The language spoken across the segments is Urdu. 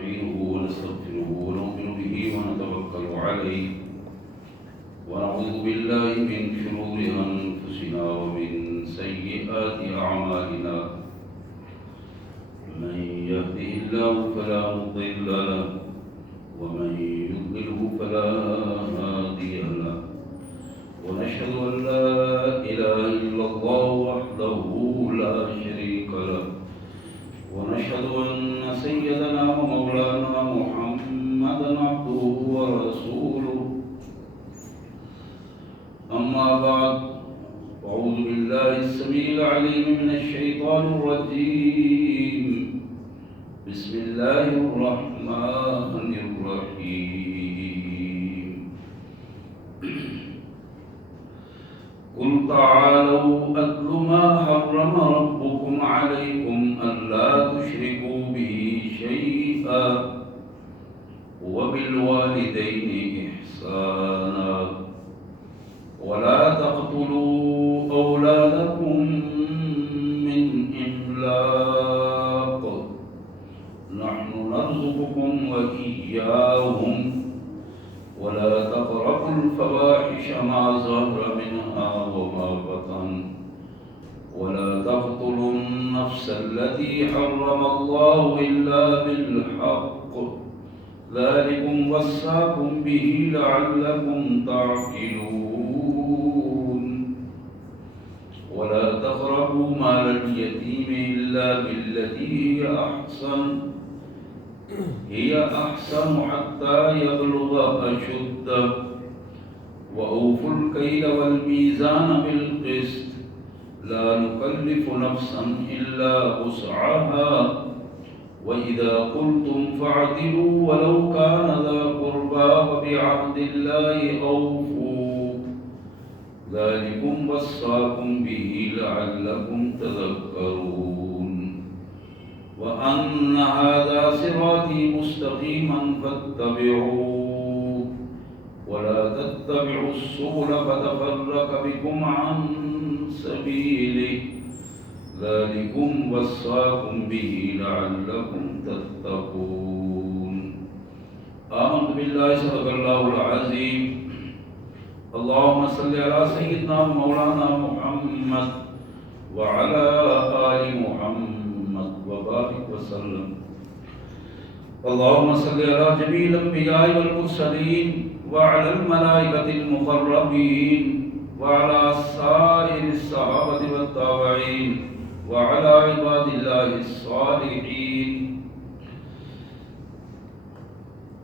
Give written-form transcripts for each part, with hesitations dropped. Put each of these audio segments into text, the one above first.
ونستعينه ونستغفره ونؤمن به ونتوكل عليه ونعوذ بالله من شرور أنفسنا ومن سيئات أعمالنا من يهده الله فلا مضل له ومن يضلله فلا هادي له ونشهد أن لا إله إلا الله وحده لا شريك له ونشهد أن سيدنا ومولانا محمدا عبده ورسوله أما بعد أعوذ بالله السميع العليم من الشيطان الرجيم بسم الله الرحمن الرحيم قل تعالوا أتل ما حرم ربكم عليكم ألا تشركوا به شيئا وبالوالدين إحسانا ولا تقتلوا أولادكم من إملاق نحن نرزقكم وإياهم ولا تقربوا الفواحش ما ظهر منها وما بطن ولا تقتلوا النفس التي حرم الله إلا بالحق ذلكم وصاكم به لعلكم تعقلون ولا تقربوا مال اليتيم إلا بالتي هي أحسن حتى يبلغ أشده وأوفوا الكيل والميزان بالقسط لا نكلف نفسا إلا وسعها وإذا قلتم فاعدلوا ولو كان ذا قربى وبعهد الله أوفوا ذلكم وصاكم به لعلكم تذكرون وأن هذا صراطي مستقيما فاتبعوه ولا تتبعوا السبل فتفرق بكم عن سبيله ذلكم وصاكم به لعلكم تتقون آمنت بالله صدق الله العظيم اللهم صل على سيدنا مولانا محمد وعلى آل محمد وبارك وسلم اللهم صل على جميع الأنبياء والمرسلين وعلى الملائكة المقربين وعلى سائر الصحابة والتابعين وعلى عباد الله الصالحين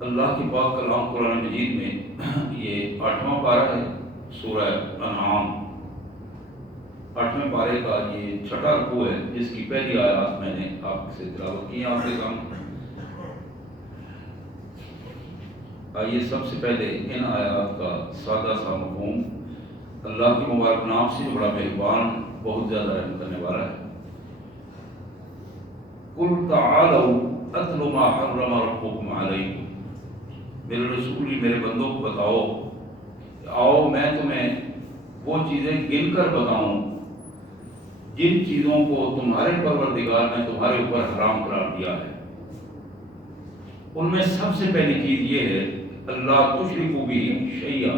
اللہ کی پاک کلام قرآن مجید میں یہ 8واں پارہ ہے سورہ انعام 8ویں پارے کا یہ 6واں رکوع ہے جس کی پہلی آیات میں نے آپ سے تلاوت کی آپ کے سامنے آئیے سب سے پہلے ان آیات کا سادہ سا مفہوم اللہ کے مبارک نام سے بڑا مہربان بہت زیادہ رحم کرنے والا ہے قل تعالوا اتل ما حرم ربكم علیکم میرے رسول میرے بندوں کو بتاؤ آؤ میں تمہیں وہ چیزیں گن کر بتاؤں جن چیزوں کو تمہارے پروردگار نے تمہارے اوپر حرام قرار دیا ہے ان میں سب سے پہلی چیز یہ ہے اللہ تشرکوا بہ شیئا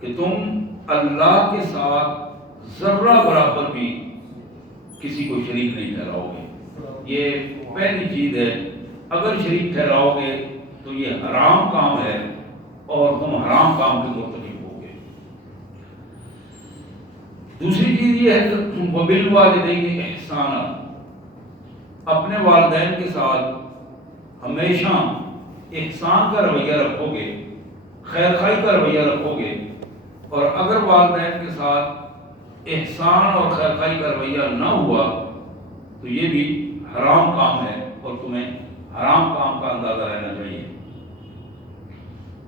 کہ تم اللہ کے ساتھ ذرہ برابر بھی کسی کو شریک نہیں ٹھہراؤ گے یہ پہلی چیز ہے اگر شریک ٹھہراؤ گے تو یہ حرام کام ہے اور تم حرام کام کے مرتکب ہوگے دوسری چیز یہ ہے کہ وبالوالدین احسانا اپنے والدین کے ساتھ ہمیشہ احسان کا رویہ رکھو گے خیر خواہی کا رویہ رکھو گے اور اگر والدین کے ساتھ احسان اور خیر خواہی کا رویہ نہ ہوا تو یہ بھی حرام کام ہے اور تمہیں حرام کام کا اندازہ رہنا چاہیے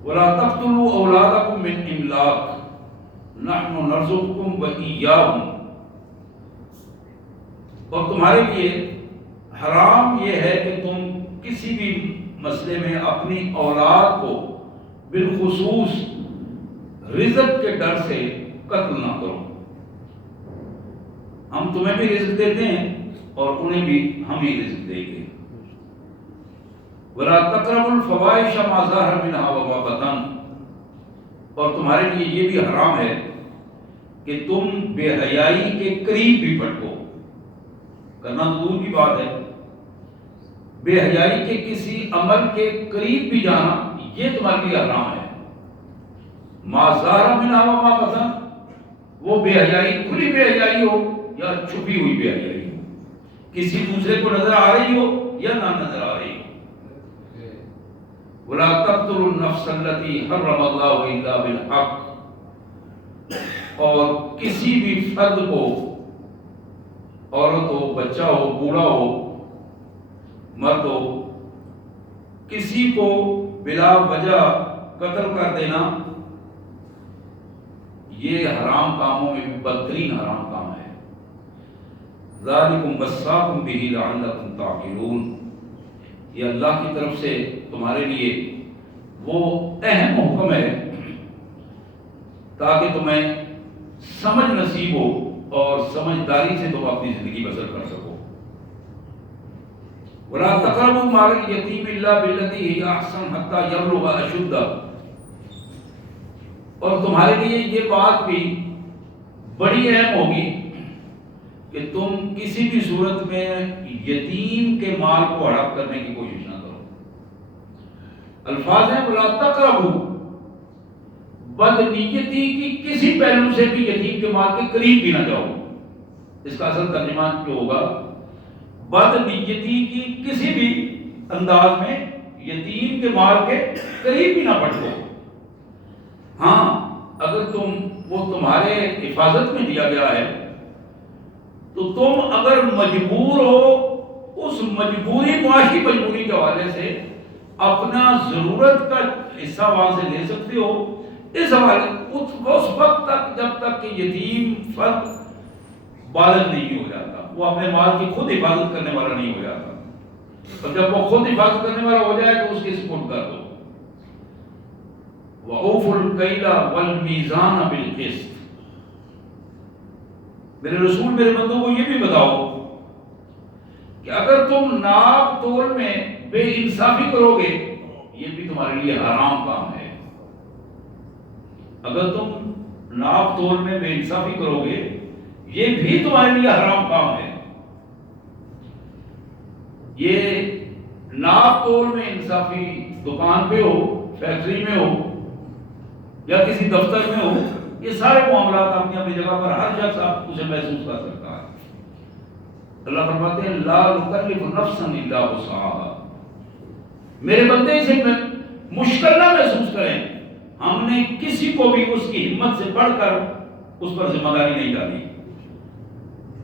وَلَا تَقْتُلُوا أَوْلَادَكُمْ مِنْ إِمْلَاقٍ نَحْنُ نَرْزُقُكُمْ وَإِيَّاهُمْ اور تمہارے لیے حرام یہ ہے کہ تم کسی بھی مسئلے میں اپنی اولاد کو بالخصوص رزق کے ڈر سے قتل نہ کرو ہم تمہیں بھی رزق دیتے ہیں اور انہیں بھی ہم ہی رزق دیں گے ولا تقربوا الفواحش ما ظهر منها وما بطن، اور تمہارے لیے یہ بھی حرام ہے کہ تم بے حیائی کے قریب بھی پٹکو، کرنا تو دور کی بات ہے، بے حیائی کے کسی عمل کے قریب بھی جانا یہ تمہارے لیے حرام ہے۔ ما ظہر منها وما بطن، وہ بے حیائی کھلی بے حیائی ہو یا چھپی ہوئی بے حیائی ہو، کسی دوسرے کو نظر آ رہی ہو یا نہ نظر آ رہی ہو۔ ولا تقتلوا النفس التي حرم الله الا بالحق، اور کسی بھی فرد کو، عورت ہو، بچہ ہو، بوڑھا ہو، مرد ہو، کسی کو بلا وجہ قتل کر دینا یہ حرام کاموں میں بھی بدترین حرام کام ہے۔ ذالکم وصاکم بہ لعلکم تعقلون، یہ اللہ کی طرف سے تمہارے لیے وہ اہم حکم ہے تاکہ تمہیں سمجھ نصیب ہو اور سمجھداری سے تم اپنی زندگی بسر کر سکو۔ ولا تقربوا مال الیتیم الا بالتی ہی احسن حتی یبلغ اشدہ، اور تمہارے لیے یہ بات بھی بڑی اہم ہوگی کہ تم کسی بھی صورت میں یتیم کے مال کو ہڑپ کرنے کی کوشش نہ کرو۔ الفاظ ہیں ولا تقربوا، بدنیتی کی کسی پہلو سے بھی یتیم کے مال کے قریب بھی نہ جاؤ۔ اس کا اصل ترجمہ کیا ہوگا؟ بدنیتی کی کسی بھی انداز میں یتیم کے مال کے قریب بھی نہ پٹکو۔ ہاں اگر وہ تمہارے حفاظت میں دیا گیا ہے تو تم اگر مجبور ہو، اس مجبوری، معاشی مجبوری کے حوالے سے اپنا ضرورت کا حصہ وہاں سے لے سکتے ہو، اس حوالے اس وقت تک جب تک کہ یتیم فرد بالغ نہیں ہو جاتا، وہ اپنے مال کی خود حفاظت کرنے والا نہیں ہو جاتا، اور جب وہ خود حفاظت کرنے والا ہو جائے تو اس کی سپورٹ کر دو۔ وَأَوْفُوا الْكَيْلَ وَالْمِيزَانَ بِالْقِسْطِ، میرے رسول میرے بندوں کو یہ بھی بتاؤ کہ اگر تم ناپ تول میں بے انصافی کرو گے یہ بھی تمہارے لیے حرام کام ہے۔ اگر تم ناپ تول میں بے انصافی کرو گے یہ بھی تمہارے لیے حرام کام ہے۔ یہ ناپ تول میں انصافی دکان پہ ہو، فیکٹری میں ہو یا کسی دفتر میں ہو، یہ سارے معاملات اپنی اپنی جگہ پر ہر شخص آپ اسے محسوس کر سکتا ہے۔ اللہ فرماتے ہیں لا نکلف نفسا الا وسعها، میرے بندے اسے مشکل نہ محسوس کریں، ہم نے کسی کو بھی اس کی ہمت سے بڑھ کر اس پر ذمہ داری نہیں ڈالی،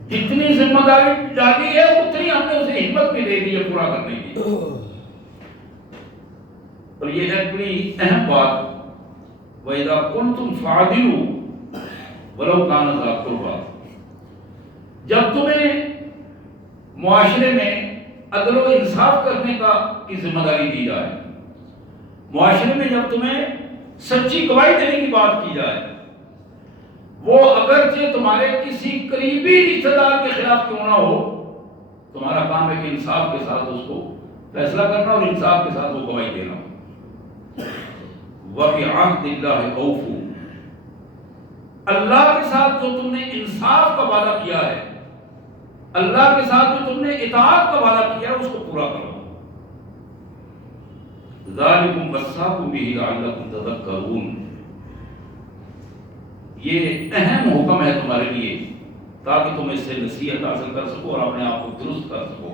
جتنی ذمہ داری ڈالی ہے اتنی ہم نے اسے ہمت بھی دے دی ہے پورا کرنے کی۔ اور یہ ہے بڑی اہم بات، وَإِذَا كُنْتُمْ فَعَدِلُوا وَلَوْ كَانَ ذَا قُرْبَىٰ، جب تمہیں معاشرے میں عدل و انصاف کرنے کی ذمہ داری دی جائے، معاشرے میں جب تمہیں سچی گواہی دینے کی بات کی جائے، وہ اگرچہ تمہارے کسی قریبی رشتہ دار کے خلاف کیوں نہ ہو، تمہارا کام ہے کہ انصاف کے ساتھ اس کو فیصلہ کرنا اور انصاف کے ساتھ وہ گواہی دینا۔ وَبِعَهْدِ اللَّهِ أَوْفُوا، اللہ کے ساتھ جو تم نے انصاف کا وعدہ کیا ہے، اللہ کے ساتھ جو تم نے اطاعت کا وعدہ کیا ہے اس کو پورا کرو۔ ذَلِكُمْ وَصَّاكُمْ بِهِ لَعَلَّكُمْ تَذَكَّرُونَ، یہ اہم حکم ہے تمہارے لیے تاکہ تم اس سے نصیحت حاصل کر سکو اور اپنے آپ کو درست کر سکو۔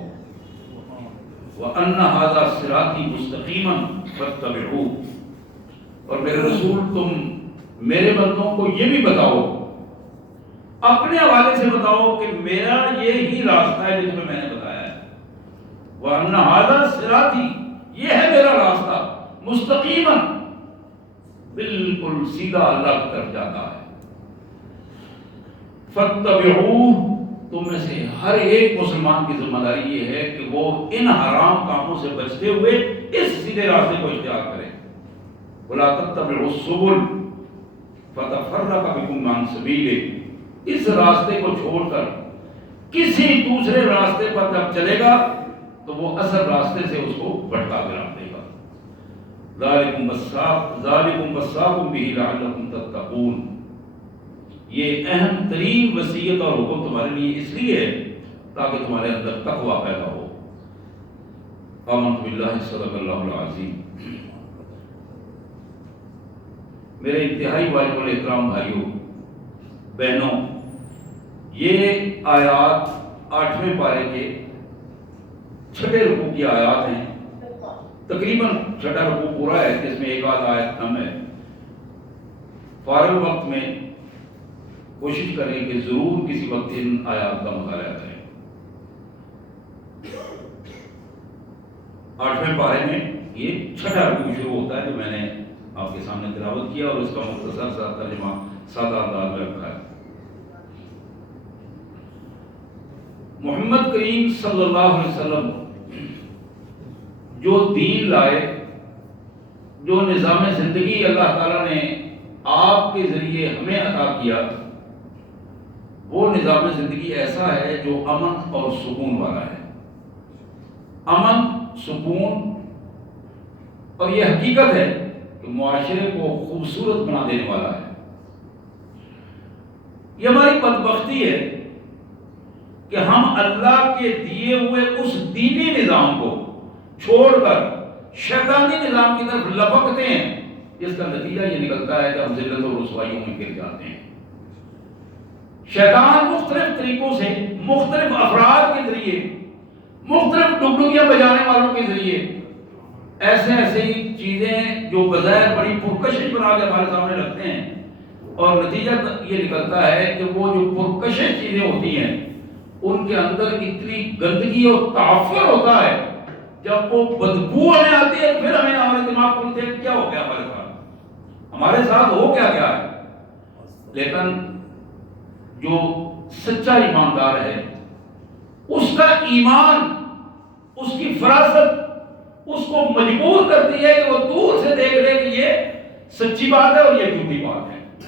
وَأَنَّ هَذَا صِرَاطِي مُسْتَقِيمًا فَاتَّبِعُوهُ، اور میرے رسول تم میرے بندوں کو یہ بھی بتاؤ، اپنے حوالے سے بتاؤ کہ میرا یہی راستہ ہے جو تمہیں میں نے بتایا ہے۔ وَأَنَّ هَذَا صِرَاطِي، یہ ہے میرا راستہ، مستقیماً، بالکل سیدھا اللہ کی طرف جاتا ہے۔ فَاتَّبِعُوهُ، تم میں سے ہر ایک مسلمان کی ذمہ داری یہ ہے کہ وہ ان حرام کاموں سے بچتے ہوئے اس سیدھے راستے کو اختیار کرے۔ وَلَا تَتَّبِعُوا السُّبُلَ فَتَفَرَّقَ بِكُمْ عَنْ سَبِيلِهِ، اس راستے کو چھوڑ کر کسی دوسرے راستے پر جب چلے گا تو وہ اصل راستے سے اس کو بھٹکا کے رکھ دے گا۔ ذالکم وصاکم بہ لعلکم تتقون، یہ اہم ترین وصیت اور حکم تمہارے لیے اس لیے ہے تاکہ تمہارے اندر تقوی پیدا ہو۔ آمنت باللہ، صدق اللہ العظیم۔ میرے انتہائی واجب الاحترام بھائیوں بہنوں، یہ آیات 8ویں پارے کے 6 رکوع کی آیات ہیں۔ تقریباً 6 رکوع پورا ہے، جس میں ایک آدھ آیت کم ہے۔ فارغ وقت میں کوشش کریں کہ ضرور کسی وقت ان آیات کا مطالعہ کریں۔ 8ویں پارے میں یہ 6 رکوع شروع ہوتا ہے جو میں نے آپ کے سامنے تلاوت کیا، اور اس کا مختصر سا ترجمہ سادہ انداز میں رکھا ہے۔ محمد کریم صلی اللہ علیہ وسلم جو دین لائے، جو نظام زندگی اللہ تعالیٰ نے آپ کے ذریعے ہمیں عطا کیا، وہ نظام زندگی ایسا ہے جو امن اور سکون والا ہے۔ امن، سکون، اور یہ حقیقت ہے کہ معاشرے کو خوبصورت بنا دینے والا ہے۔ یہ ہماری بدبختی ہے کہ ہم اللہ کے دیے ہوئے اس دینی نظام کو چھوڑ کر شیطانی نظام کی طرف لپکتے ہیں، جس کا نتیجہ یہ نکلتا ہے کہ ہم ذلت اور رسوائیوں میں گر جاتے ہیں۔ شیطان مختلف طریقوں سے، مختلف افراد کے ذریعے، مختلف ڈگڈگیاں بجانے والوں کے ذریعے ایسے ہی چیزیں جو بظاہر بڑی پرکشش بنا کے ہمارے سامنے رکھتے ہیں، اور نتیجہ یہ نکلتا ہے کہ وہ جو پرکشش چیزیں ہوتی ہیں ان کے اندر اتنی گندگی اور تعفن ہوتا ہے، جب وہ بدبو ہمیں آتی ہے پھر ہمیں ہمارے دماغ کھلتے ہیں کیا ہو گیا ہمارے ساتھ ہو کیا ہے۔ لیکن جو سچا ایماندار ہے، اس کا ایمان، اس کی فراست اس کو مجبور کرتی ہے کہ وہ دور سے دیکھ لے کہ یہ سچی بات ہے اور یہ جھوٹی بات ہے،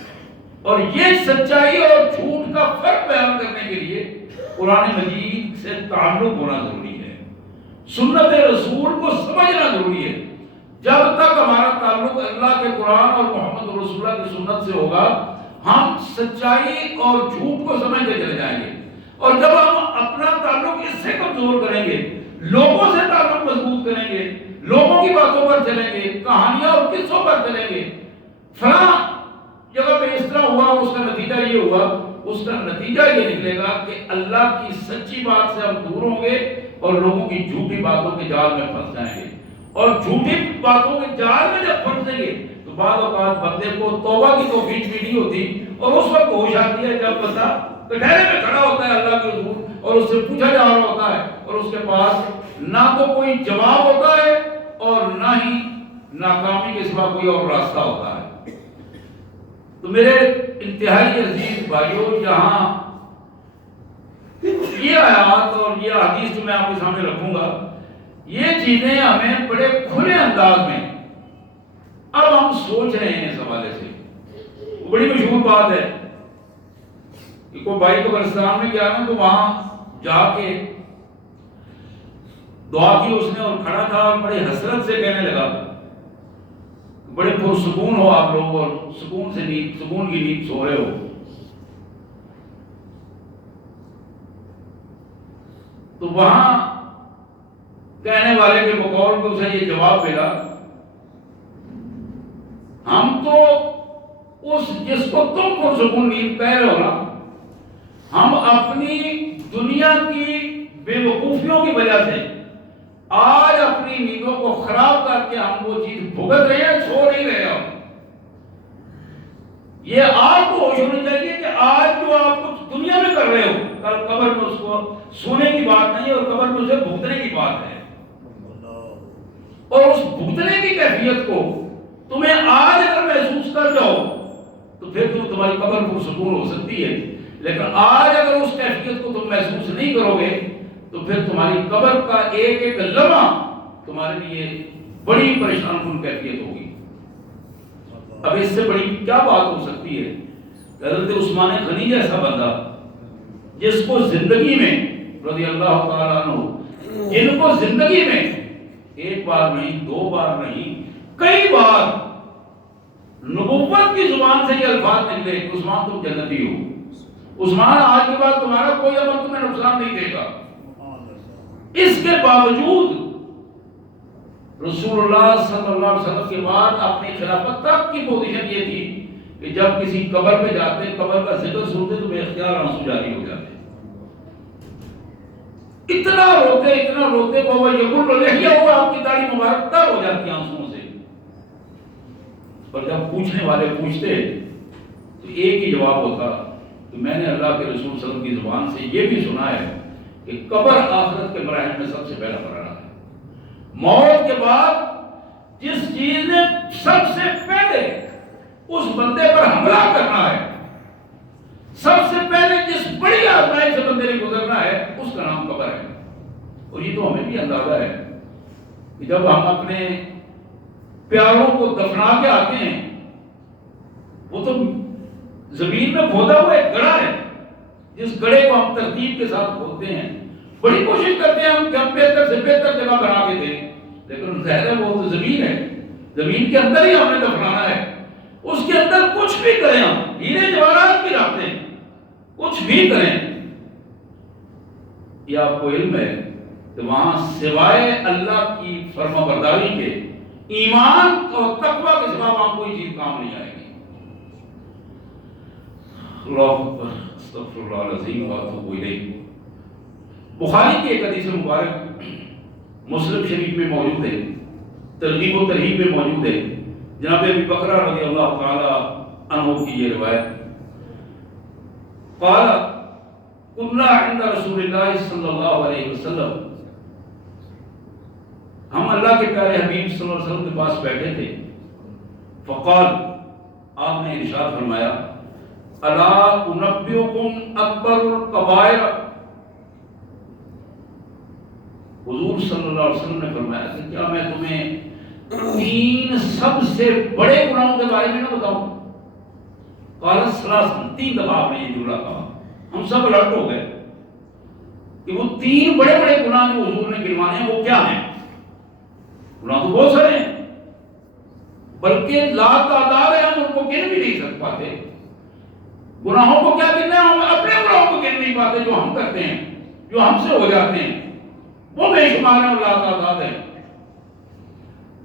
اور یہ سچائی اور جھوٹ کا فرق بیان کرنے کے لیے قرآن مجید سے تعلق ہونا ضروری ہے، سنت رسول کو سمجھنا ضروری ہے۔ جب تک ہمارا تعلق اللہ کے قرآن اور محمد رسول اللہ کی سنت سے ہوگا، ہم سچائی اور جھوٹ کو سمجھتے چلے جائیں گے، اور جب ہم اپنا تعلق اس سے کمزور کریں گے، لوگوں سے تعلق مضبوط کریں گے، لوگوں کی باتوں پر چلیں گے، کہانیاں اور قصوں پر چلیں گے، فلاں جگہ پہ اس طرح ہوا، اس کا نتیجہ یہ ہوا، اس کا نتیجہ یہ نکلے گا کہ اللہ کی سچی بات سے ہم دور ہوں گے اور لوگوں کی جھوٹی باتوں کے جال میں پھنس جائیں گے، اور جھوٹی باتوں کے جال میں جب پھنسیں گے تو بعض اوقات بندے کو توبہ کی توفیق بھی نہیں ہوتی، اور اس وقت ہوش آتی ہے جب بندہ کٹہرے میں کھڑا ہوتا ہے اللہ کے حضور، اور اس سے پوچھا جا رہا ہوتا ہے، اور اس کے پاس نہ تو کوئی جواب ہوتا ہے اور نہ ہی ناکامی کے سوا کوئی اور راستہ ہوتا ہے۔ تو میرے انتہائی عزیز بھائیوں، یہاں یہ آیات اور یہ حدیث جو میں آپ کے سامنے رکھوں گا، یہ چیزیں ہمیں بڑے کھلے انداز میں اب ہم سوچ رہے ہیں اس حوالے سے۔ بڑی مشہور بات ہے کہ کوئی بھائی قبرستان میں گیا نا، تو وہاں جا کے دعا کی اس نے، اور کھڑا تھا اور بڑے حسرت سے کہنے لگا، بڑے پرسکون ہو آپ لوگ اور سکون کی نیند سو رہے ہو۔ تو وہاں کہنے والے کے بقول کو اسے یہ جواب ملا، ہم تو اس جس کو تم پرسکون نیند کہہ رہے ہو نا، ہم اپنی دنیا کی بے وقوفیوں کی وجہ سے آج اپنی نیندوں کو خراب کر کے ہم وہ چیز بھگت رہے ہیں، سو نہیں رہے ہم۔ یہ آپ کو ہوش ہونی چاہیے کہ آج جو آپ کچھ دنیا میں کر رہے ہو، کل قبر میں اس کو سونے کی بات نہیں، اور قبر میں اسے بھگتنے کی بات ہے، اور اس بھگتنے کی کیفیت کو تمہیں آج اگر محسوس کر جاؤ تو پھر تمہاری قبر پرسکون ہو سکتی ہے، لیکن آج اگر اس کیفیت کو تم محسوس نہیں کرو گے تو پھر تمہاری قبر کا ایک ایک لمحہ تمہارے لیے بڑی پریشان کن کیفیت ہوگی۔ اب اس سے بڑی کیا بات ہو سکتی ہے کہ حضرت عثمان غنی جیسا بندہ، جس کو زندگی میں رضی اللہ تعالیٰ عنہ جن کو زندگی میں ایک بار نہیں، دو بار نہیں، کئی بار نبوت کی زبان سے یہ الفاظ نکلے کہ عثمان تم جنتی ہو، عثمان آج کے بعد تمہارا کوئی عمل تمہیں نقصان نہیں دے گا، اس کے باوجود رسول اللہ صلی اللہ علیہ وسلم کے بعد اپنی خلافت تک کی پوزیشن یہ تھی کہ جب کسی قبر پہ جاتے، قبر کا ذکر سنتے تو بے اختیار آنسو جاری ہو جاتے، اتنا روتے وہ یقول لحیہ ہوا، آپ کی داڑھی مبارک تر ہو جاتی آنسوؤں سے۔ اور جب پوچھنے والے پوچھتے تو ایک ہی جواب ہوتا کہ میں نے اللہ کے رسول صلی اللہ علیہ وسلم کی زبان سے یہ بھی سنا ہے کہ قبر آخرت کے مراحل میں سب سے پہلا مرحلہ ہے، موت کے بعد جس چیز نے سب سے پہلے اس بندے پر حملہ کرنا ہے، سب سے پہلے جس بڑی آزمائش سے بندے نے گزرنا ہے، اس کا نام قبر ہے۔ اور یہ تو ہمیں بھی اندازہ ہے کہ جب ہم اپنے پیاروں کو دفنا کے آتے ہیں، وہ تو زمین میں کھودا ہوا ایک گڑھا ہے، جس گڑھے کو ہم ترتیب کے ساتھ کھودتے ہیں، بڑی کوشش کرتے ہیں ہم کہ ہم بہتر سے بہتر جگہ بنا کے دیں، لیکن ظاہر ہے وہ تو زمین ہے، زمین کے اندر ہی ہم نے دفنانا ہے، اس کے اندر کچھ بھی کریں، ہم ہیرے جواہرات بھی رکھتے ہیں، کچھ بھی کریں، یہ آپ کو علم ہے کہ وہاں سوائے اللہ کی فرما برداری کے، ایمان اور تقوی کے سوا وہاں کوئی چیز کام نہیں آئے گی۔ اللہ اکبر، استغفر اللہ العظیم واتوب الیہ۔ بخاری کی ایک حدیث مبارک مسلم شریف میں موجود ہے، ترغیب و ترہیب میں موجود ہے، جناب ابی بکرہ رضی اللہ تعالی عنہ کی یہ روایت، قال كنا عند رسول اللہ صلی اللہ علیہ وسلم، ہم اللہ کے پیارے حبیب صلی اللہ علیہ وسلم کے پاس بیٹھے تھے، فقال، آپ نے ارشاد فرمایا، الا انبئکم اکبر الکبائر، حضور صلی اللہ علیہ وسلم نے فرمایا کہ کیا میں تمہیں 3 سب سے بڑے گناہوں کے بارے میں نہ بتاؤں؟ قال ثلاثا، 3 دفعہ آپ نے یہ جملہ کہا، ہم سب الرٹ ہو گئے کہ وہ 3 بڑے بڑے گناہ جو حضور نے گنوانے ہیں وہ کیا ہیں؟ گناہ تو بہت سارے ہیں، بلکہ لا تعداد ہے، ہم ان کو گن بھی نہیں سک پاتے، گناہوں کو کیا گننا ہے، ہم اپنے گناہوں کو گن نہیں پاتے جو ہم کرتے ہیں، جو ہم سے ہو جاتے ہیں، وہ بے شمار ہیں، لا تعداد ہے۔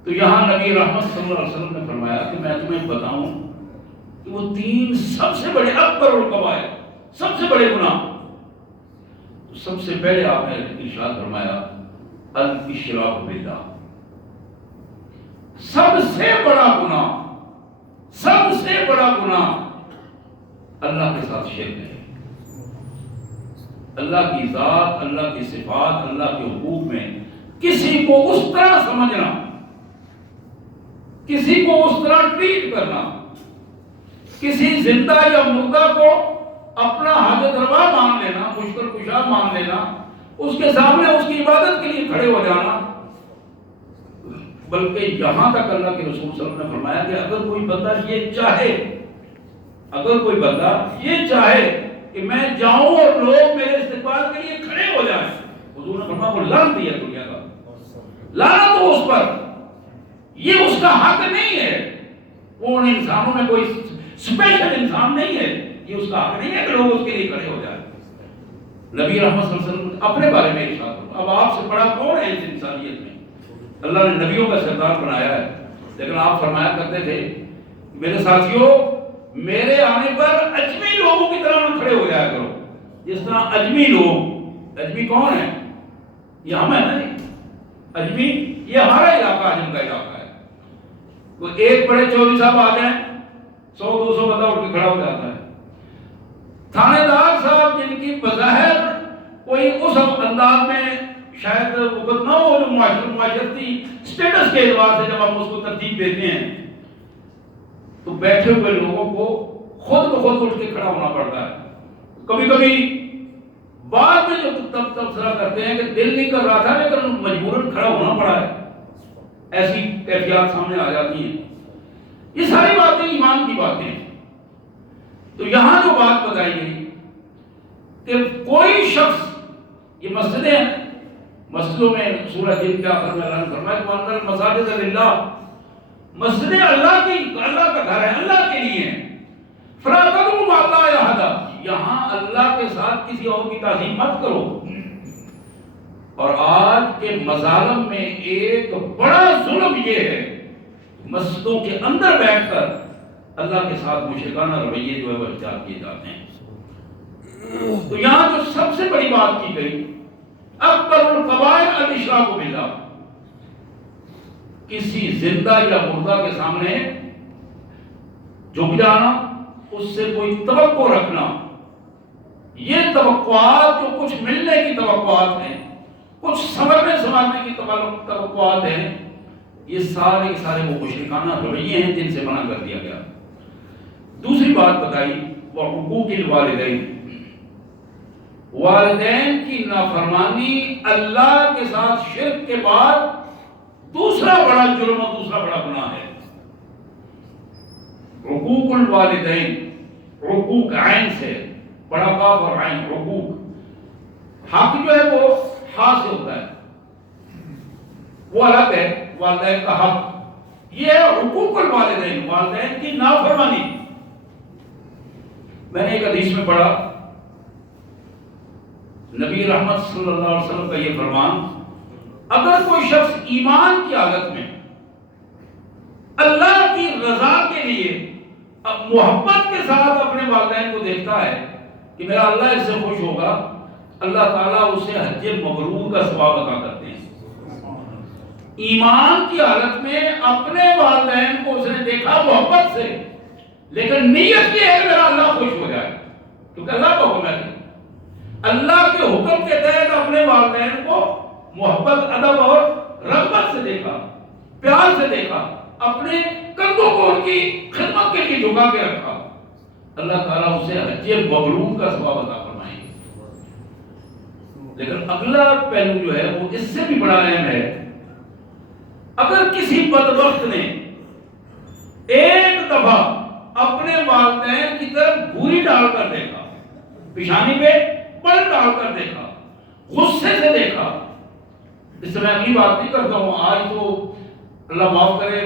تو یہاں نبی رحمت صلی اللہ علیہ وسلم نے فرمایا کہ میں تمہیں بتاؤں کہ وہ 3 سب سے بڑے اکبر الکبائر، سب سے بڑے گناہ، تو سب سے پہلے آپ نے ارشاد فرمایا الاشراک باللہ، سب سے بڑا گناہ، سب سے بڑا گناہ اللہ کے ساتھ شرک ہے۔ اللہ کی ذات، اللہ کی صفات، اللہ کے حقوق میں کسی کو اس طرح سمجھنا، کسی کو اس طرح ٹریٹ کرنا، کسی زندہ یا مردہ کو اپنا حاجت روا مان لینا، مشکل کشا مان لینا، اس کے سامنے اس کی عبادت کے لیے کھڑے ہو جانا، بلکہ یہاں تک اللہ کے رسول صلی اللہ علیہ وسلم نے فرمایا کہ اگر کوئی بندہ یہ چاہے، اگر کوئی بندہ یہ چاہے کہ میں جاؤں اور لوگ میرے استقبال کے لیے کھڑے ہو جائیں، حضور نے فرمایا وہ لعنت ہے دنیا کا، لعنت ہو اس پر، یہ اس کا حق نہیں ہے، وہ ان انسانوں میں کوئی اسپیشل انسان نہیں ہے، یہ اس کا حق نہیں ہے کہ لوگ اس کے لیے کھڑے ہو جائیں۔ نبی رحمت صلی اللہ علیہ وسلم اپنے بارے میں ارشاد فرمایا، اب آپ سے بڑا کون ہے اس انسانیت میں؟ اللہ نے نبیوں کا سردار بنایا ہے، لیکن آپ فرمایا کرتے تھے میرے ساتھیوں، میرے آنے پر اجمی لوگوں کی طرح نہ کھڑے ہو جایا کرو، جس طرح اجمی لوگ، اجمی کون ہے؟ یہ ہم ہیں نا، اجمی یہ ہمارا علاقہ، اجم کا علاقہ ہے، وہ ایک بڑے چودھری صاحب آ جائیں 100-200 بندہ اٹھ کے کھڑا ہو جاتا ہے، تھانے دار صاحب جن کی بظاہر کوئی اس انداز میں شاید وقت نہ ہو جو معاشرتی سٹیٹس کے اعتبار سے جب ہم اس کو ترتیب دیتے ہیں، تو بیٹھے ہوئے لوگوں کو خود بخود اٹھ کے کھڑا ہونا پڑتا ہے، کبھی کبھی بعد میں جو تبصرہ کرتے ہیں کہ دل نہیں کر رہا تھا لیکن مجبوراً کھڑا ہونا پڑا ہے، ایسی کیفیات سامنے آ جاتی ہیں۔ یہ ساری باتیں ایمان کی باتیں ہیں۔ تو یہاں جو بات بتائی گئی کہ کوئی شخص، یہ مسجدیں ہیں، مسجدوں میں سورہ جن کے آخر میں اللہ نے فرمایا کہ وَأَنَّ الْمَسَاجِدَ لِلَّهِ، مسجدیں اللہ کی، اللہ کا گھر ہے، اللہ کے لیے ہیں۔ فَلَا تَدْعُوا مَعَ اللَّهِ أَحَدًا، یہاں اللہ کے ساتھ کسی اور کی تعظیم مت کرو۔ اور آج کے مظالم میں ایک بڑا ظلم یہ ہے، مسجدوں کے اندر بیٹھ کر اللہ کے ساتھ مشرکانہ رویے جو ہے وہ اختیار کیے جاتے ہیں۔ تو یہاں جو سب سے بڑی بات کی گئی، اکبر القبائر الاشراک باللہ، کسی زندہ یا مردہ کے سامنے جھک جانا، اس سے کوئی توقع رکھنا، یہ توقعات جو کچھ ملنے کی توقعات ہیں، کچھ سنورنے سنوارنے کی توقعات ہیں، یہ سارے کے سارے وہ مشرکانہ رویے ہیں جن سے منع کر دیا گیا۔ دوسری بات بتائی وہ حقوق الوالدین، والدین کی نافرمانی اللہ کے ساتھ شرک کے بعد دوسرا بڑا جرم اور دوسرا بڑا گناہ ہے۔ حقوق الوالدین، حقوق عین سے، بڑا قاف اور عین، حقوق، حق جو ہے وہ ہاں سے ہوتا ہے، وہ الگ ہے، والدین کا حق، یہ ہے حقوق الوالدین، والدین کی نافرمانی۔ میں نے ایک حدیث میں پڑھا، نبی رحمت صلی اللہ علیہ وسلم کا یہ فرمان، اگر کوئی شخص ایمان کی حالت میں اللہ کی رضا کے لیے محبت کے ساتھ اپنے والدین کو دیکھتا ہے کہ میرا اللہ اس سے خوش ہوگا، اللہ تعالیٰ اسے حج مبرور کا ثواب عطا کرتے ہیں۔ ایمان کی حالت میں اپنے والدین کو اس نے دیکھا محبت سے، لیکن نیت یہ ہے میرا اللہ خوش ہو جائے، کیونکہ اللہ کا حکم ہے، اللہ کے حکم کے تحت اپنے والدین کو محبت، ادب اور رغبت سے دیکھا، پیار سے دیکھا، اپنے کندھوں کو ان کی خدمت کے لیے جھکا کے رکھا، اللہ تعالیٰ اسے حج مبرور کا ثواب عطا فرمائیں گے۔ لیکن اگلا پہلو جو ہے وہ اس سے بھی بڑا اہم ہے، اگر کسی بدبخت نے ایک دفعہ اپنے والدین کی طرف بھوری ڈال کر دیکھا، پیشانی پہ پل ڈال کر دیکھا، غصے سے دیکھا، اس سے میں اگلی بات نہیں کرتا ہوں، آج تو اللہ معاف کرے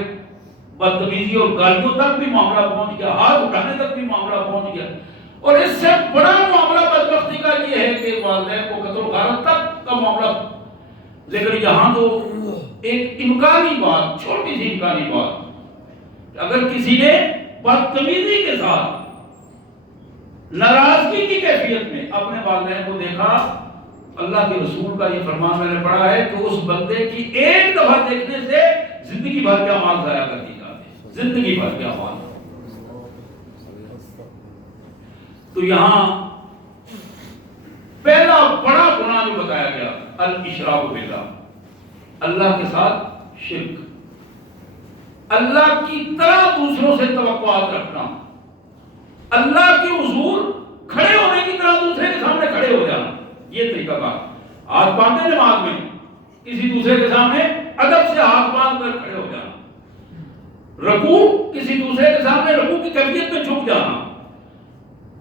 بدتمیزی اور گالیوں تک بھی معاملہ پہنچ گیا، ہاتھ اٹھانے تک بھی معاملہ پہنچ گیا، اور اس سے بڑا معاملہ بدبختی کا یہ ہے کہ والدین کو قتل و غارت تک کا معاملہ۔ لیکن یہاں تو ایک امکانی بات، چھوٹی سی امکانی بات، اگر کسی نے بدتمیزی کے ساتھ ناراضگی کی کیفیت میں اپنے والدین کو دیکھا، اللہ کے رسول کا یہ فرمان میں نے پڑھا ہے کہ اس بندے کی ایک دفعہ دیکھنے سے زندگی بھر کا مال ضائع کر دی جاتی ہے، زندگی بھر کا مال۔ تو یہاں پہلا بڑا گناہ جو بتایا گیا، الاشراک باللہ، اللہ کے ساتھ شرک، اللہ کی طرح دوسروں سے توقعات رکھنا، اللہ کے حضور کھڑے ہونے کی طرح دوسرے کے سامنے کھڑے ہو جانا، یہ طریقہ کار، ہاتھ باندھے نماز میں کسی دوسرے کے سامنے ادب سے ہاتھ باندھ کر کھڑے ہو جانا، رکوع کسی دوسرے کے سامنے رکوع کی کیفیت میں جھک جانا،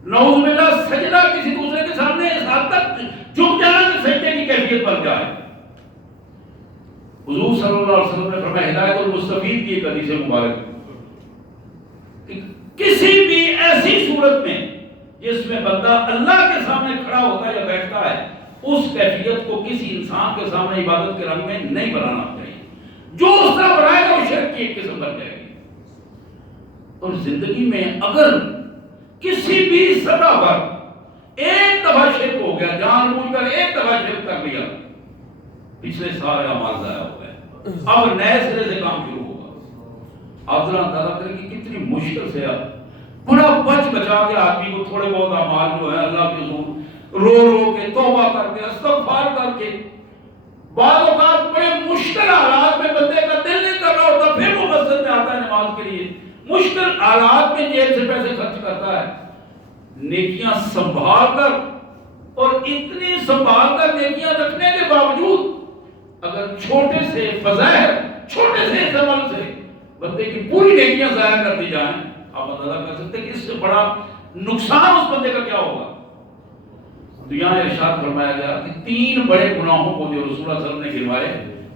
نعوذ باللہ سجدہ کسی دوسرے کے سامنے اس حد تک جھک جانا کہ سجدے کی کیفیت بن جائے۔ حضور صلی اللہ علیہ وسلم نے فرمایا، ہدایت المستفید کی ایک حدیث مبارک، کہ کسی بھی ایسی صورت میں جس میں بندہ اللہ کے سامنے کھڑا ہوتا ہے یا بیٹھتا ہے، اس کیفیت کو کسی انسان کے سامنے عبادت کے رنگ میں نہیں بنانا چاہیے، جو اس طرح بنائے گا وہ شرک کی ایک قسم بن جائے گی۔ اور زندگی میں اگر کسی بھی سطح پر ایک دفعہ شرک ہو گیا، جان بوجھ کر ایک دفعہ شرک کر لیا، پچھلے سارے اعمال ضائع ہو گئے، اب نئے سرے سے کام شروع ہوگا۔ آپ ذرا اندازہ کریں کہ کتنی مشکل سے بڑا بچ بچا کے آدمی کو تھوڑے بہت اعمال جو ہے اللہ کے حضور رو رو کے توبہ کر کے استغفار کر کے، بعض اوقات بڑے مشکل حالات میں بندے کا دل نہیں کر رہا ہوتا، پھر وہ مسجد میں آتا ہے نماز کے لیے، مشکل حالات میں جیب سے پیسے خرچ کرتا ہے، نیکیاں سنبھال کر، اور اتنی سنبھال کر نیکیاں رکھنے کے باوجود اگر چھوٹے سے فضائل، چھوٹے سے اس عمل سے بندے کی پوری نیکیاں ضائع کر دی جائیں، آپ اندازہ کر سکتے ہیں کہ اس سے بڑا نقصان اس بندے کا کیا ہوگا۔ تو یہاں ارشاد فرمایا گیا کہ 3 بڑے گناہوں کو جو رسول اللہ صلی اللہ علیہ وسلم نے گنوائے،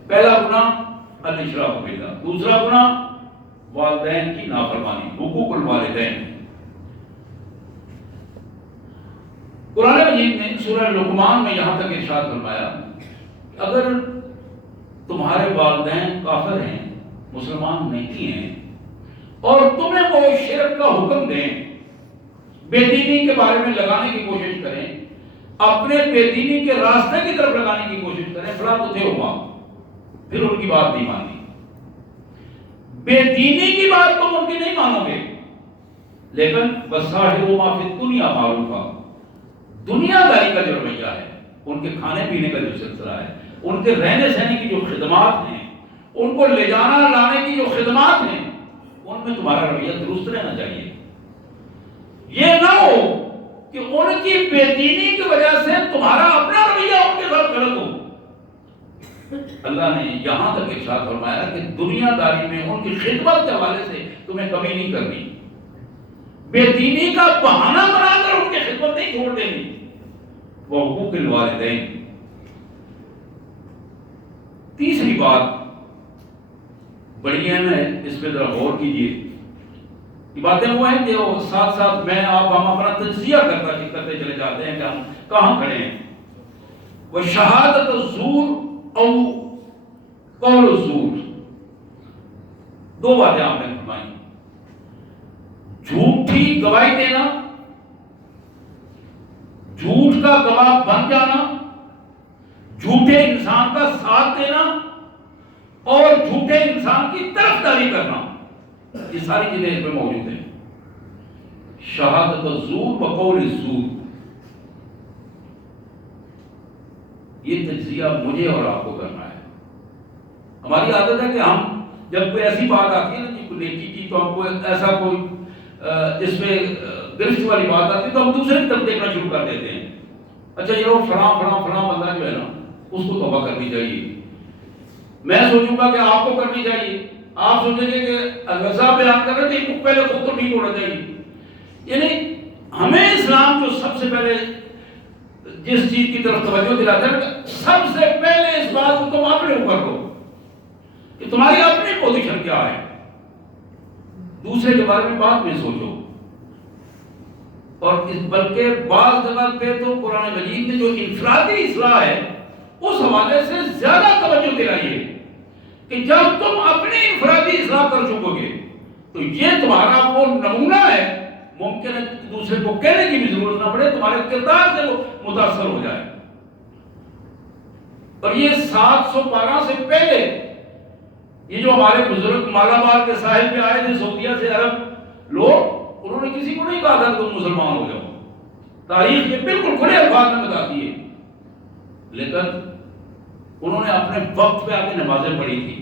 پہلا گناہ الاشراک باللہ، دوسرا گناہ والدین کی نافرمانی، حقوق الوالدین۔ قرآن مجید نے سورہ لقمان میں یہاں تک ارشاد فرمایا اگر تمہارے والدین کافر ہیں، مسلمان نہیں ہیں، اور تمہیں وہ شرک کا حکم دیں، بے دینی کے بارے میں لگانے کی کوشش کریں، اپنے بے دینی کے راستے کی طرف لگانے کی کوشش کریں، فلا تطیعہما، پھر ان کی بات نہیں ماننی۔ بے دینی کی بات تم ان کی نہیں مانو گے، لیکن وصاحبہما فی الدنیا معروفا، دنیا داری کا جو رویہ ہے، ان کے کھانے پینے کا جو سلسلہ ہے، ان کے رہنے سہنے کی جو خدمات ہیں، ان کو لے جانا لانے کی جو خدمات ہیں، ان میں تمہارا رویہ درست رہنا چاہیے۔ یہ نہ ہو کہ ان کی بے دینی کی وجہ سے تمہارا اپنا رویہ ان کے ساتھ غلط ہو۔ اللہ نے یہاں تک ارشاد فرمایا کہ دنیا داری میں ان کی خدمت کے حوالے سے تمہیں کمی نہیں کرنی، بے دینی کا بہانہ بنا کر ان کی خدمت نہیں چھوڑ دینی۔ وہ حقوق الوالدین۔ تیسری بات بڑی اہم ہے، اس پہ ذرا غور کیجیے۔ یہ باتیں وہ ہیں جو ساتھ ساتھ میں آپ ہم اپنا تجزیہ کرتے چلے جاتے ہیں کہ ہم کہاں کھڑے ہیں۔ وہ شہادت الزور او قول الزور، 2 باتیں آپ نے فرمائی، جھوٹی گواہی دینا، جھوٹ کا گواہ بن جانا، جھوٹے انسان کا ساتھ دینا اور جھوٹے انسان کی طرفداری کرنا، یہ ساری چیزیں اس میں موجود ہیں۔ شہادت الزور و قول الزور، یہ تجزیہ مجھے اور آپ کو کرنا ہے۔ ہماری عادت ہے کہ ہم جب کوئی ایسی بات آتی ہے نا جی کوئی نیکی کی، تو ہم کو ایسا کوئی جس میں گرفت والی بات آتی ہے تو ہم دوسرے کی طرف دیکھنا شروع کر دیتے ہیں۔ اچھا یہ وہ فلاں بندہ جو ہے نا اس کو توبہ کرنی چاہیے، میں سوچوں گا کہ آپ کو کرنی چاہیے، آپ سوچیں گے کہ الغزا بیان کر رہے تھے پہلے خود تو ٹھیک ہونا چاہیے۔ یعنی ہمیں اسلام جو سب سے پہلے جس چیز کی طرف توجہ دلاتا ہے کہ سب سے پہلے اس بات کو تم اپنے اوپر لو کہ تمہاری اپنی پوزیشن کیا ہے، دوسرے کے بارے میں بعد میں سوچو۔ اور بلکہ بعض جگہ پہ تو قرآن مجید نے جو انفرادی اصلاح ہے اس حوالے سے زیادہ توجہ دلائیے کہ جب تم اپنی انفرادی اصلاح کر چکو گے تو یہ تمہارا وہ نمونہ ہے، ممکن ہے دوسرے کو کہنے کی بھی ضرورت نہ پڑے، تمہارے کردار سے وہ متاثر ہو جائے۔ اور یہ 712 سے پہلے یہ جو ہمارے بزرگ مالابار کے ساحل پہ آئے تھے سعودیہ سے عرب لوگ، انہوں نے کسی کو نہیں کہا تھا کہ تم مسلمان ہو جاؤ، تاریخ میں بالکل کھلے الفاظ میں بتاتی ہے، لیکن انہوں نے اپنے وقت پہ آ کے نمازیں پڑھی تھی،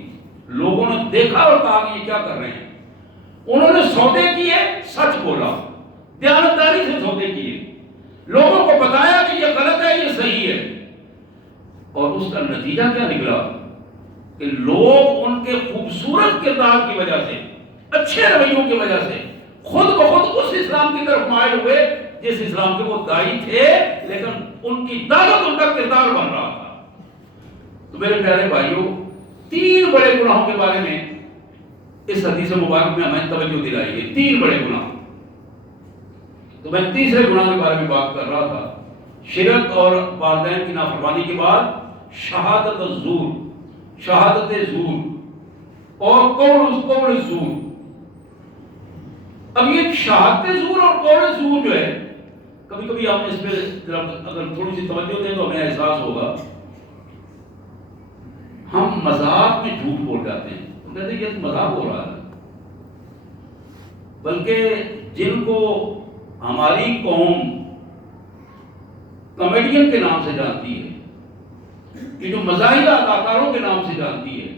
لوگوں نے دیکھا اور کہا کہ یہ کیا کر رہے ہیں، انہوں نے سودے کیے، سچ بولا، دیانتداری سے سودے کیے، لوگوں کو بتایا کہ یہ غلط ہے یہ صحیح ہے، اور اس کا نتیجہ کیا نکلا کہ لوگ ان کے خوبصورت کردار کی وجہ سے، اچھے رویوں کی وجہ سے خود بخود اس اسلام کی طرف مائل ہوئے جس اسلام کے وہ داعی تھے، لیکن ان کی دعوت ان کا کردار بن رہا تھا۔ تو میرے پیارے بھائیوں، 3 بڑے گناہوں کے بارے میں اس حدیث مبارک میں ہمیں توجہ دلائی ہے، 3 بڑے گناہ۔ تو میں تیسرے گناہ کے بارے میں بات کر رہا تھا، شرک اور والدین کی نافرمانی کے بعد شہادت الزور، شہادت زور اور قول الزور۔ اب یہ شہادت زور اور قول زور جو ہے، کبھی کبھی ہم اس پہ اگر تھوڑی سی توجہ دیں تو ہمیں احساس ہوگا، ہم مذاق میں جھوٹ بول جاتے ہیں، ہم کہتے ہیں کہ مذاق ہو رہا ہے، بلکہ جن کو ہماری قوم کامیڈین کے نام سے جانتی ہے، کہ جو مزاحیہ اداکاروں کے نام سے جانتی ہے،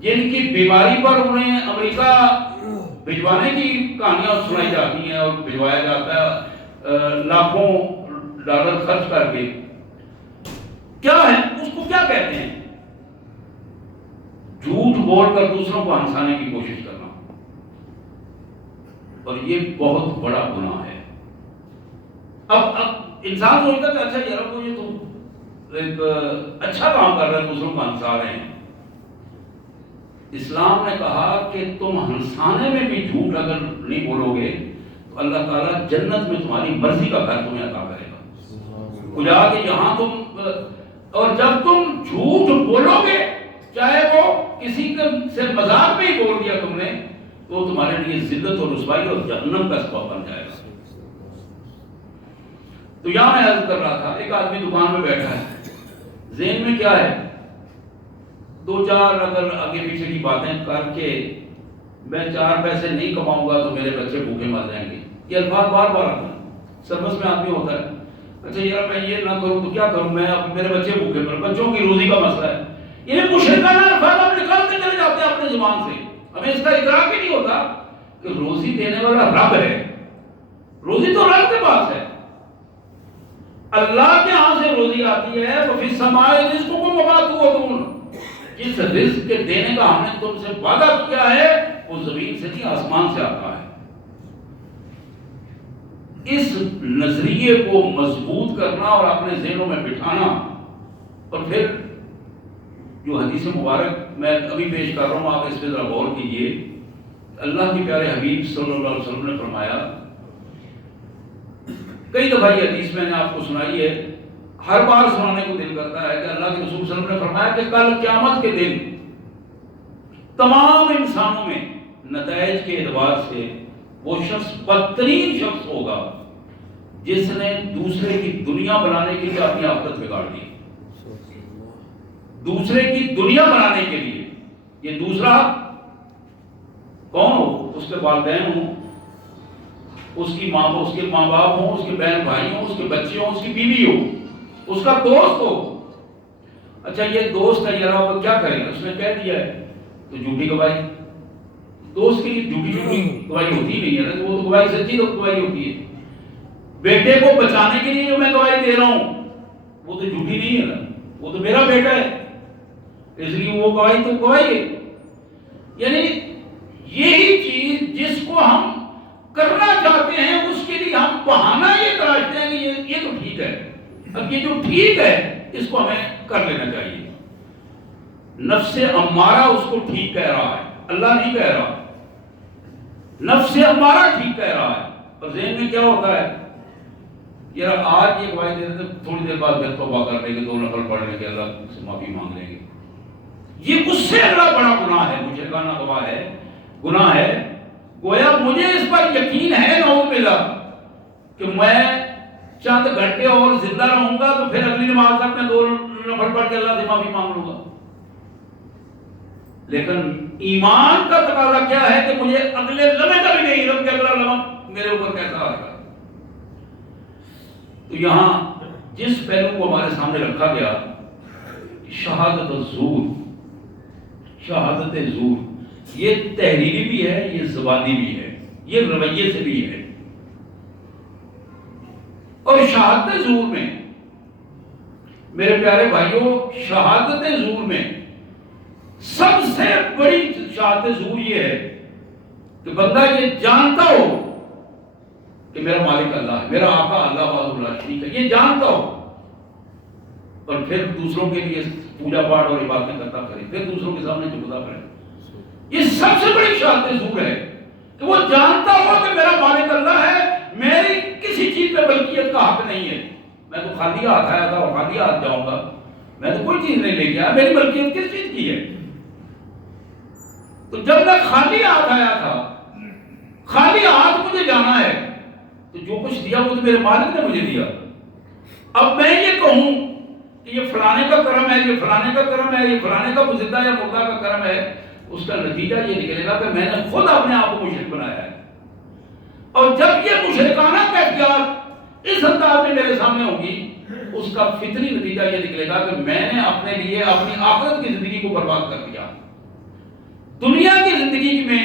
جن کی بیماری پر انہیں امریکہ بھجوانے کی کہانیاں سنائی جاتی ہیں اور بھجوایا جاتا ہے لاکھوں ڈالر خرچ کر کے، کیا ہے اس کو کیا کہتے ہیں؟ جھوٹ بول کر دوسروں کو ہنسانے کی کوشش کرنا، اور یہ بہت بڑا گناہ ہے۔ اب انسان سوچتا کہ اچھا یار تو یہ تو ایک اچھا کام کر رہے ہیں، دوسروں کو ہنسا رہے ہیں. اسلام نے کہا کہ تم ہنسانے میں بھی جھوٹ اگر نہیں بولو گے تو اللہ تعالیٰ جنت میں تمہاری مرضی کا گھر تمہیں عطا کرے گا. کجا کہ یہاں تم، اور جب تم جھوٹ بولو گے چاہے وہ کسی سے مذاق میں ہی بول دیا تم نے، تو تمہارے لیے ذلت اور رسوائی اور جہنم کا سبب بن جائے گا. تو یہاں میں عرض کر رہا تھا، ایک آدمی دکان میں بیٹھا ہے، ذہن میں کیا ہے، دو چار اگر آگے پیچھے کی باتیں کر کے میں 4 پیسے نہیں کماؤں گا تو میرے بچے بھوکے مر جائیں گے. یہ الفاظ بار بار آتے ہیں، سرمس میں آدمی ہوتا ہے، اچھا یار میں یہ نہ کروں تو کیا کروں، میں اب میرے بچے بھوکے مر، بچوں کی روزی کا مسئلہ ہے. یہ مشرکانہ الفاظ ہم نکالتے چلے جاتے ہیں اپنے زبان سے، ہمیں اس کا ادراک ہی نہیں ہوتا کہ روزی دینے والا رب ہے. روزی تو رب کے پاس ہے، اللہ کے ہاں سے روزی آتی ہے. وَفِي السَّمَاءِ رِزْقُكُمْ وَمَا تُوعَدُونَ. جس رزق کے دینے کا ہم نے تم سے وعدہ کیا ہے وہ زمین سے نہیں آسمان سے آتا ہے. اس نظریے کو مضبوط کرنا اور اپنے ذہنوں میں بٹھانا، اور پھر جو حدیث مبارک میں ابھی پیش کر رہا ہوں آپ اس پہ ذرا غور کیجئے. اللہ کے پیارے حبیب صلی اللہ علیہ وسلم نے فرمایا، کئی دفعہ یہ حدیث میں نے آپ کو سنائی ہے، ہر بار سنانے کو دل کرتا ہے کہ اللہ کے رسول صلی اللہ علیہ وسلم نے فرمایا کہ کل قیامت کے دن تمام انسانوں میں نتائج کے اعتبار سے وہ شخص بدترین شخص ہوگا جس نے دوسرے کی دنیا بنانے کے لیے اپنی آخرت بگاڑ دی. دوسرے کی دنیا بنانے کے لیے، یہ دوسرا کون ہو، اس کے والدین ہوں، اس کے ماں باپ ہوں، اس کے بہن بھائی ہوں، اس کے بچے ہوں، اس کی بیوی ہو، اس کا دوست ہو. اچھا یہ دوست ہے یار وہ کیا کرے گا، اس نے کہہ دیا ہے تو جھوٹی گواہی. دوست کی جھوٹی گواہی ہوتی نہیں ہے نا، وہ تو گواہی سچی تو گواہی ہوتی ہے. بیٹے کو بچانے کے لیے جو میں گواہی دے رہا ہوں وہ تو جھوٹی نہیں ہے نا، وہ تو میرا بیٹا ہے، اس لیے وہ گواہی تو گواہی ہے. یعنی یہی چیز جس کو ہم کرنا چاہتے ہیں اس کے لیے ہم بہانہ یہ تراشتے ہیں کہ یہ تو ٹھیک ہے. اب یہ جو ٹھیک ہے اس کو ہمیں کر لینا چاہیے. نفس امارہ اس کو ٹھیک کہہ رہا ہے، اللہ نہیں کہہ رہا. نفس امارہ ٹھیک کہہ رہا ہے. اور ذہن میں کیا ہوتا ہے، یار آج یہ گواہی دے دیتے تھوڑی دیر بعد پھر توبہ کر لیں گے، 2 نفل پڑھ لیں گے، اللہ سے معافی مانگ لیں گے. یہ اس سے اگلا بڑا گناہ ہے، مشرکانہ گواہ ہے، گناہ ہے. گویا مجھے اس پر یقین ہے نعوذ باللہ کہ میں چند گھنٹے اور زندہ رہوں گا تو پھر اگلی نماز تک میں 2 نفل پڑھ کے اللہ سے معافی مانگ لوں گا. لیکن ایمان کا تقاضا کیا ہے کہ مجھے اگلے لمحے کا بھی نہیں علم کہ اگلا لمحہ میرے اوپر کیسا آئے گا. تو یہاں جس پہلو کو ہمارے سامنے رکھا گیا، شہادت الزور، شہادت زور، یہ تحریری بھی ہے، یہ زبانی بھی ہے، یہ رویے سے بھی ہے. اور شہادت زور میں میرے پیارے بھائیوں، شہادت زور میں سب سے بڑی شہادت زور یہ ہے کہ بندہ یہ جانتا ہو کہ میرا مالک اللہ ہے، میرا آقا اللہ وحدہ لا شریک ہے، یہ جانتا ہو، اور پھر دوسروں کے لیے پوجا پاٹ اور عبادتیں کرتا کرے، پھر دوسروں کے سامنے جھکتا کرے. یہ سب سے بڑی شہادت زور ہے کہ وہ جانتا ہو کہ میرا مالک اللہ ہے، میری کسی چیز پہ ملکیت کا حق نہیں ہے. میں تو خالی ہاتھ آیا تھا اور خالی ہاتھ جاؤں گا، میں تو کوئی چیز نہیں لے کے آیا، میری ملکیت کس چیز کی ہے. تو جب میں خالی ہاتھ آیا تھا، خالی ہاتھ مجھے جانا ہے، تو جو کچھ دیا وہ تو میرے مالک نے مجھے دیا. اب میں یہ کہوں کہ یہ فلانے کا کرم ہے، یہ فلانے کا کرم ہے، یہ فلانے کا زندہ یا مردہ کا کرم ہے، اس کا نتیجہ یہ نکلے گا کہ میں نے خود اپنے آپ کو مشرک بنایا ہے. اور جب یہ مشرکانہ کیفیات اس انداز میں میرے سامنے ہوگی، اس کا فطری نتیجہ یہ نکلے گا کہ میں نے اپنے لیے اپنی آخرت کی زندگی کو برباد کر دیا. دنیا کی زندگی میں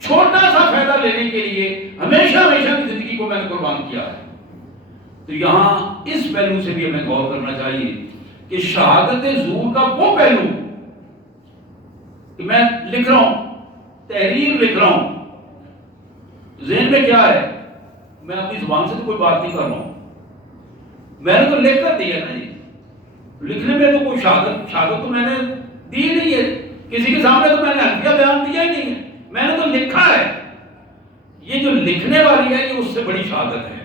چھوٹا سا فائدہ لینے کے لیے ہمیشہ کی زندگی کو میں نے قربان کیا ہے. تو یہاں اس پہلو سے بھی ہمیں غور کرنا چاہیے کہ شہادت زور کا وہ پہلو کہ میں لکھ رہا ہوں، تحریر لکھ رہا ہوں، ذہن میں کیا ہے، میں اپنی زبان سے تو کوئی بات نہیں کر رہا ہوں، میں نے تو لکھ کر دیا نا جی، لکھنے میں تو کوئی شہادت تو میں نے دی نہیں ہے، کسی کے سامنے تو میں نے حلفیہ بیان دیا ہی نہیں ہے، میں نے تو لکھا ہے. یہ جو لکھنے والی ہے یہ اس سے بڑی شہادت ہے.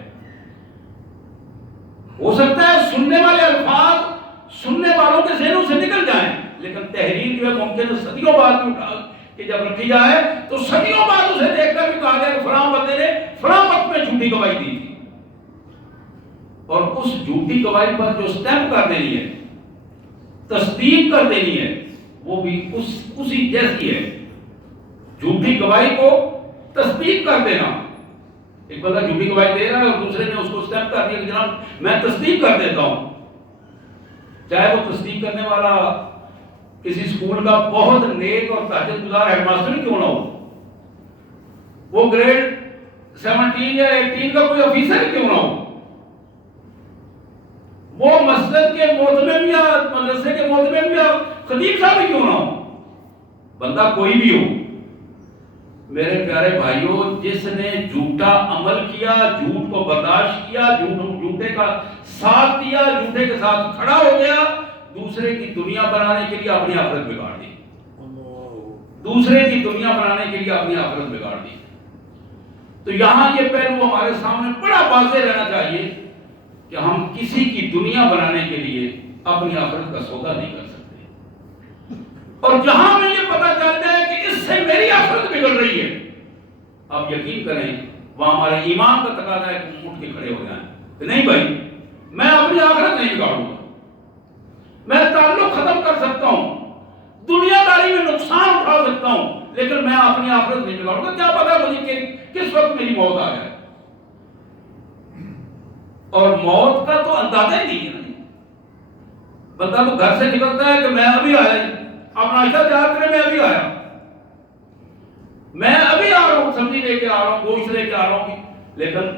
ہو سکتا ہے سننے والے الفاظ سننے والوں کے ذہنوں سے نکل جائیں، لیکن تحریر جو ہے ممکن ہے صدیوں بعد میں اٹھا کہ جب رکھی جائے تو صدیوں بعد اسے دیکھ کر بھی کہا جائے کہ فلاں بندے نے فلاں وقت میں جھوٹی گواہی دی تھی. اور اس جھوٹی گواہی پر جو سٹیمپ کر دینی ہے، تصدیق کر دینی ہے، وہ بھی اسی جیسی ہے. جھوٹی گواہی کو تصدیق کر دینا، ایک بندہ جھوٹی گواہی دے رہا ہے اور دوسرے نے اس کو سٹیمپ کر دیا کہ جناب میں تصدیق کر دیتا ہوں، چاہے وہ تصدیق کرنے والا کسی اسکول کا بہت نیک اور تہجد گزار ہیڈ ماسٹر کیوں نہ ہو، وہ گریڈ 17 یا 18 کا کوئی آفیسر کیوں نہ ہو، وہ مسجد کے معتمم یا مدرسے کے معتمم یا خطیب صاحب کیوں نہ ہو، بندہ کوئی بھی ہو. میرے پیارے بھائیوں، جس نے جھوٹا عمل کیا، جھوٹ کو برداشت کیا، جھوٹے کا ساتھ دیا، جھوٹے کے ساتھ کھڑا ہو گیا، دوسرے کی دنیا بنانے کے لیے اپنی آخرت بگاڑ دی. دوسرے کی دنیا بنانے کے لیے اپنی آخرت بگاڑ دی. تو یہاں یہ پہلو ہمارے سامنے بڑا واضح رہنا چاہیے کہ ہم کسی کی دنیا بنانے کے لیے اپنی آخرت کا سودا نہیں کر سکتے. اور جہاں ہمیں یہ پتا چل جائے کہ اس سے میری آخرت بگڑ رہی ہے، آپ یقین کریں وہاں ہمارے ایمان کا تقاضا ہے کہ اٹھ کے کھڑے ہو جائیں کہ نہیں بھائی، میں اپنی آخرت نہیں بگاڑوں گا. میں تعلق ختم کر سکتا ہوں، دنیا داری میں نقصان اٹھا سکتا ہوں، لیکن میں اپنی آخرت نہیں بگاڑوں گا. کیا پتا مجھے کس وقت میری موت آ جائے. اور موت کا تو اندازہ ہی نہیں ہے. بندہ تو گھر سے نکلتا ہے کہ میں ابھی آیا، آپ ناشتہ تیار کریں، میں ابھی آیا، میں ابھی آ رہا ہوں، سبزی لے کے آ رہا ہوں، گوشت لے کے آ رہا ہوں. لیکن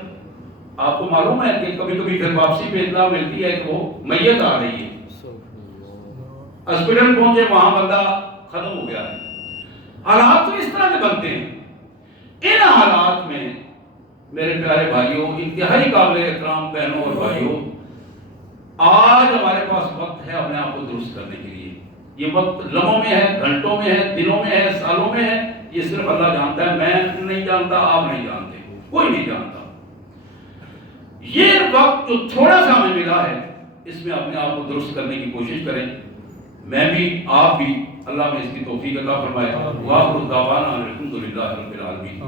آپ کو معلوم ہے کہ کبھی کبھی پھر واپسی پہ اطلاع ملتی ہے کہ وہ میت آ رہی ہے. ہاسپٹل پہنچے، وہاں بندہ ختم ہو گیا ہے. حالات تو اس طرح کے بنتے ہیں. ان حالات میں میرے پیارے بھائیوں، انتہائی قابل احترام بہنوں اور بھائیوں، آج ہمارے پاس وقت ہے اپنے آپ کو درست کرنے کے لیے. یہ وقت لمحوں میں ہے، گھنٹوں میں ہے، دنوں میں ہے، سالوں میں ہے. یہ صرف اللہ جانتا ہے، میں نہیں جانتا، آپ نہیں جانتے، کوئی نہیں جانتا. یہ وقت جو تھوڑا سا ہمیں ملا ہے، اس میں اپنے آپ کو درست کرنے کی کوشش کریں. میں بھی، آپ بھی، اللہ میں اس کی توفیق عطا فرمائے. وآخر دعوانا الحمدللہ رب العالمین.